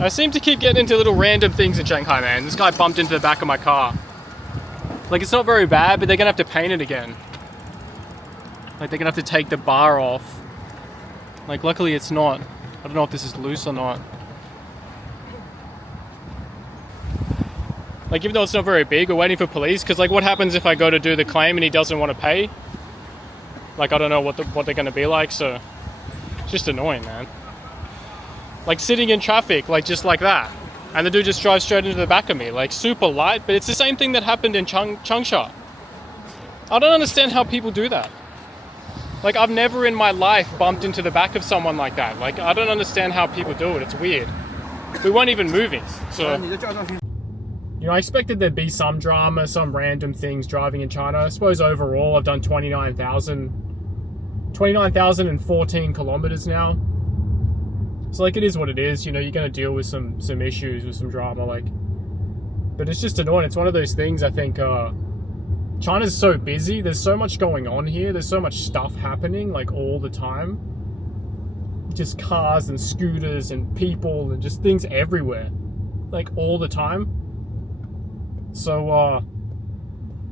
I seem to keep getting into little random things in Shanghai, man. This guy bumped into the back of my car. Like, it's not very bad, but they're gonna have to paint it again. Like, they're gonna have to take the bar off. Like, luckily it's not. I don't know if this is loose or not. Like, even though it's not very big, we're waiting for police, because, like, what happens if I go to do the claim and he doesn't want to pay? Like, I don't know what they're gonna be like, so... It's just annoying, man. Like, sitting in traffic, like, just like that. And the dude just drives straight into the back of me, like, super light, but it's the same thing that happened in Changsha. I don't understand how people do that. Like, I've never in my life bumped into the back of someone like that. Like, I don't understand how people do it. It's weird. We weren't even moving, so... You know, I expected there'd be some drama, some random things driving in China. I suppose overall I've done 29,014 kilometers now. So, like, it is what it is. You know, you're going to deal with some issues, with some drama, like... But it's just annoying. It's one of those things, I think, China's so busy. There's so much going on here. There's so much stuff happening, like, all the time. Just cars and scooters and people and just things everywhere. Like, all the time. So,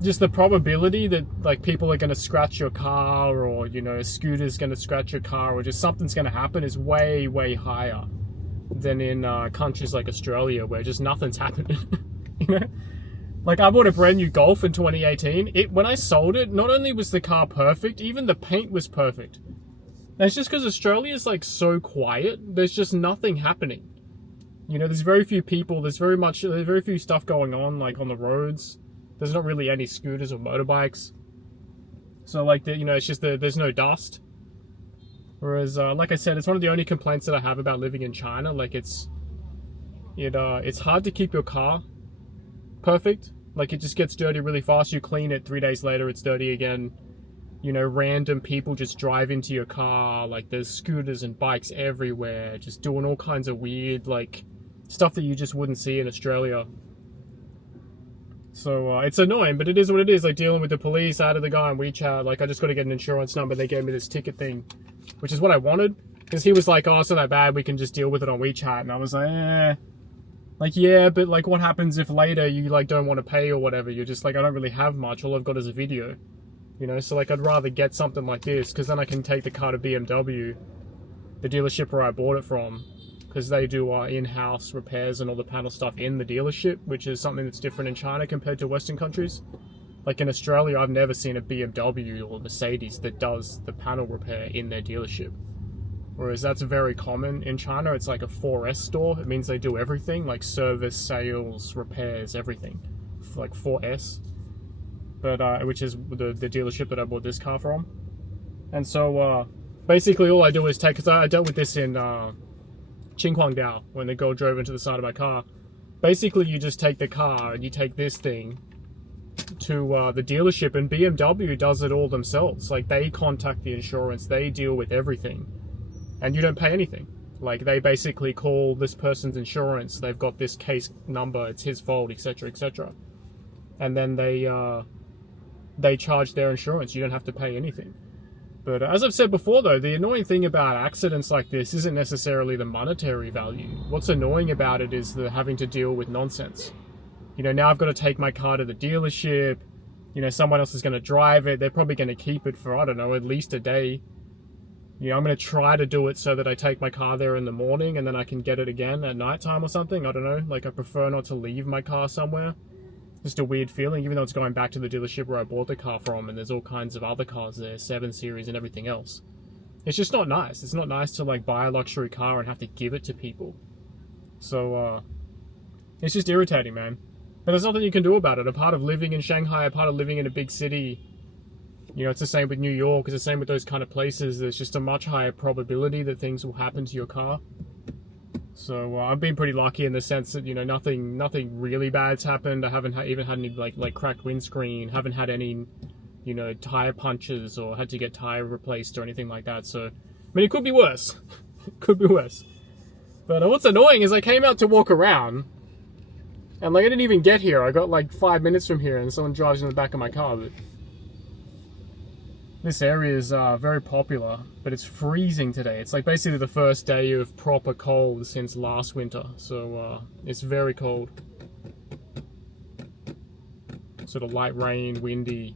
just the probability that, like, people are going to scratch your car, or, you know, a scooter's going to scratch your car, or just something's going to happen is way, way higher than in countries like Australia, where just nothing's happening. You know? Like, I bought a brand new Golf in 2018. When I sold it, not only was the car perfect, even the paint was perfect. And it's just because Australia's, like, so quiet. There's just nothing happening. You know, there's very few people. There's very few stuff going on, like, on the roads. There's not really any scooters or motorbikes. So, like, you know, it's just there's no dust. Whereas, like I said, it's one of the only complaints that I have about living in China. Like, it's hard to keep your car perfect. Like, it just gets dirty really fast. You clean it, 3 days later, it's dirty again. You know, random people just drive into your car. Like, there's scooters and bikes everywhere, just doing all kinds of weird, like, stuff that you just wouldn't see in Australia. So, it's annoying, but it is what it is. Like, dealing with the police, I added the guy on WeChat. Like, I just got to get an insurance number. They gave me this ticket thing, which is what I wanted. Because he was like, oh, it's not that bad. We can just deal with it on WeChat. And I was like, eh. Like, yeah, but, like, what happens if later you, like, don't want to pay or whatever? You're just like, I don't really have much. All I've got is a video. You know, so, like, I'd rather get something like this, because then I can take the car to BMW, the dealership where I bought it from, because they do in-house repairs and all the panel stuff in the dealership, which is something that's different in China compared to Western countries. Like, in Australia, I've never seen a BMW or Mercedes that does the panel repair in their dealership. Whereas that's very common in China. It's like a 4S store. It means they do everything, like service, sales, repairs, everything. Like 4S. But, which is the dealership that I bought this car from. And so, basically all I do is take, because I dealt with this in Qinghuangdao, when the girl drove into the side of my car. Basically, you just take the car and you take this thing to the dealership, and BMW does it all themselves. Like, they contact the insurance, they deal with everything, and you don't pay anything. Like, they basically call this person's insurance, they've got this case number, it's his fault, etc., etc. And then they charge their insurance. You don't have to pay anything. But as I've said before, though, the annoying thing about accidents like this isn't necessarily the monetary value. What's annoying about it is the having to deal with nonsense. You know, now I've got to take my car to the dealership. You know, someone else is going to drive it. They're probably going to keep it for, I don't know, at least a day. You know, I'm going to try to do it so that I take my car there in the morning and then I can get it again at nighttime or something. I don't know. Like, I prefer not to leave my car somewhere. Just a weird feeling, even though it's going back to the dealership where I bought the car from, and there's all kinds of other cars there, 7 Series and everything else. It's just not nice. It's not nice to, like, buy a luxury car and have to give it to people. So, it's just irritating, man. But there's nothing you can do about it. A part of living in Shanghai, a part of living in a big city, you know, it's the same with New York, it's the same with those kind of places. There's just a much higher probability that things will happen to your car. So I've been pretty lucky in the sense that, you know, nothing really bad's happened. I haven't even had any like cracked windscreen. Haven't had any, you know, tire punches or had to get tire replaced or anything like that. So I mean, it could be worse. It could be worse. But what's annoying is I came out to walk around, and like I didn't even get here. I got like 5 minutes from here, and someone drives in the back of my car. But This area is very popular, but it's freezing today. It's like basically the first day of proper cold since last winter, so it's very cold. Sort of light rain, windy.